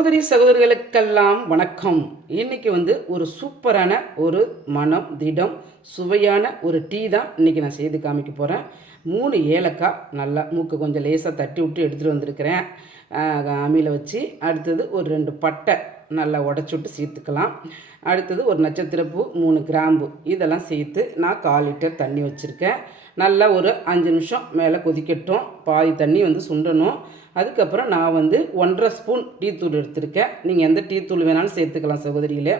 சகோதரி சகோதரிகளுக்கெல்லாம் வணக்கம். இன்னைக்கு வந்து ஒரு சூப்பரான ஒரு மனம் திடம் சுவையான ஒரு டீ தான் இன்றைக்கி நான் செய்து காமிக்க போகிறேன் மூணு ஏலக்காய் நல்லா மூக்கு கொஞ்சம் லேசாக தட்டி விட்டு எடுத்துகிட்டு வந்திருக்கிறேன். அம்மியில் வச்சு. அடுத்தது ஒரு ரெண்டு பட்டை. நல்லா உடச்சி விட்டு சேர்த்துக்கலாம். அடுத்தது ஒரு நட்சத்திரப்பூ மூணு கிராம்பு. இதெல்லாம் சேர்த்து நான் கால் லிட்டர் தண்ணி வச்சுருக்கேன். நல்லா ஒரு அஞ்சு நிமிஷம் மேலே கொதிக்கட்டும். பாதி தண்ணி வந்து சுண்டணும். அதுக்கப்புறம் நான் வந்து ஒன்றரை ஸ்பூன் டீ தூள் எடுத்திருக்கேன். நீங்கள் எந்த டீ தூள் வேணாலும் சேர்த்துக்கலாம் சகோதரியில்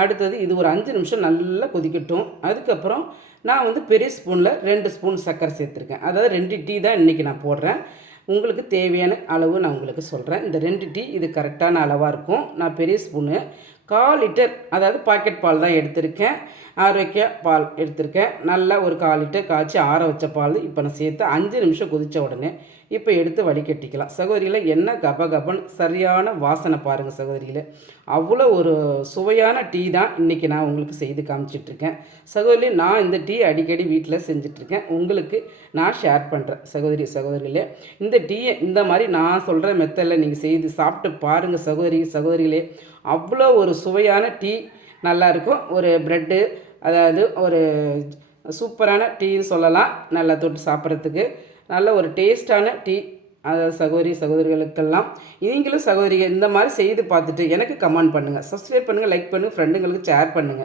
அடுத்தது இது ஒரு அஞ்சு நிமிஷம் நல்லா கொதிக்கட்டும். அதுக்கப்புறம் நான் வந்து பெரிய ஸ்பூனில் ரெண்டு ஸ்பூன் சர்க்கரை சேர்த்துருக்கேன். அதாவது ரெண்டு டீ தான் இன்றைக்கி நான் போடுறேன். உங்களுக்கு தேவையான அளவு நான் உங்களுக்கு சொல்கிறேன் இந்த ரெண்டு டீ இது கரெக்டான அளவாக இருக்கும். நான் பெரிய ஸ்பூனு கால் லிட்டர் அதாவது பாக்கெட் பால் தான் எடுத்திருக்கேன். ஆரோக்கிய பால் எடுத்திருக்கேன். நல்லா ஒரு கால் லிட்டர் காய்ச்சி ஆற வச்ச பால் இப்போ நான் சேர்த்து அஞ்சு நிமிஷம் கொதித்த உடனே இப்போ எடுத்து வடிகட்டிக்கலாம். சகோதரியில் என்ன கப கபன் சரியான வாசனை பாருங்கள் சகோதரியில் அவ்வளோ ஒரு சுவையான டீ தான் இன்றைக்கி நான் உங்களுக்கு செய்து காமிச்சிட்ருக்கேன். சகோதரி நான் இந்த டீ அடிக்கடி வீட்டில் செஞ்சிட்ருக்கேன். உங்களுக்கு நான் ஷேர் பண்ணுறேன் சகோதரி சகோதரிகளே இந்த டீயை இந்த மாதிரி நான் சொல்கிற மெத்தடில் நீங்கள் செய்து சாப்பிட்டு பாருங்கள் சகோதரி சகோதரிகளே. அவ்வளோ ஒரு சுவையான டீ நல்லாயிருக்கும். ஒரு ப்ரெட்டு அதாவது ஒரு சூப்பரான டீன்னு சொல்லலாம். நல்லா தொட்டு சாப்பிட்றதுக்கு. நல்ல ஒரு டேஸ்டான டீ. அதை சகோதரி சகோதரிகளுக்கெல்லாம் நீங்களும் சகோதரிகள் இந்த மாதிரி செய்து பார்த்துட்டு எனக்கு கமெண்ட் பண்ணுங்கள் சப்ஸ்கிரைப் பண்ணுங்கள் லைக் பண்ணுங்கள் ஃப்ரெண்டுங்களுக்கு ஷேர் பண்ணுங்கள்